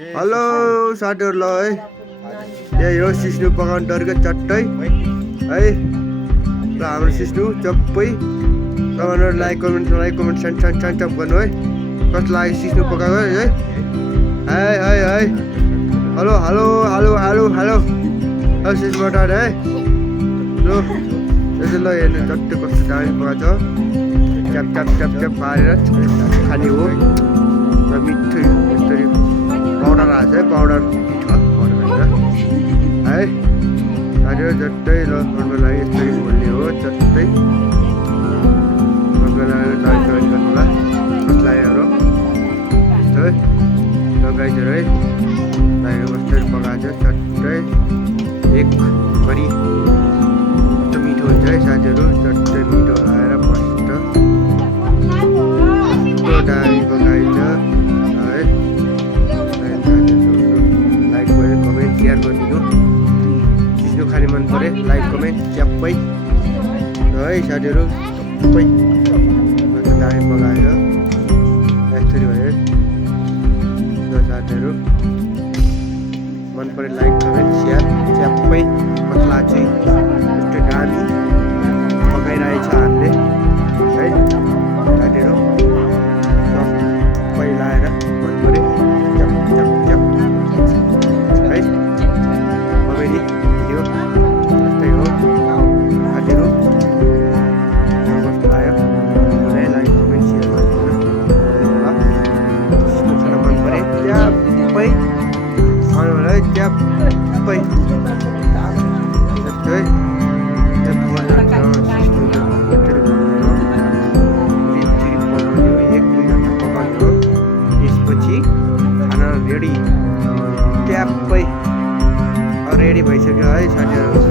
hello साथीहरूलाई यही हो सिस्नु पकाउनु डरको चट्टै है र हाम्रो सिस्नु चप्पै तपाईँहरू लाइक कमेन्ट सेन्ड गर्नु है कस्तो लाग्यो सिस्नु पकाएको है है है है hello hello hello hello hello hello सिस्नु बटार है ल यसो ल हेर्नु चट्टै कस्तो दामी पकाएको छ च्याप च्याप च्याप च्याप पारेर खाने हो र मिठो यसरी पाउडर हाल्छ है पाउडर मिठो है साथीहरू चट्टै ल मलाई यसरी बोल्ने हो चट्टै जोइन गर्नु होला कसलाई हो यस्तो है लगाइदिएर है लाइहरू कसरी पकाएको छ चट्टै एक गरी कस्तो मिठो हुन्छ है साथीहरू चट्टै मिठो लगाएर मस्त कस्तो दामी पकाइन्छ है लाइक गऱ्यो कमेन्ट सेयर गरिदिनु सिस्नु खाने मन पऱ्यो लाइक कमेन्ट च्याप्पै है साथीहरू सबै दामी पकाएर यसरी भयो र साथीहरू मन पऱ्यो लाइक कमेन्ट सेयर च्याप्पै कसला चाहिँ यस्तो दामी पकाइरहेछ हामीले है साथीहरू सबै लाएर मन पऱ्यो च्याप च्याप च्याप है कमेडी भिडियो जस्तै हो साथीहरू कस्तो लाग्यो लाइक कमेन्ट सेयर गरिदिनु ल सिस्नु खान मन पऱ्यो च्याप्पै है च्याप्पै जस्तै एक दुई घन्टा पकाउने हो त्यसपछि खाना रेडी ट्याप्पै रेडी भइसक्यो है साथीहरू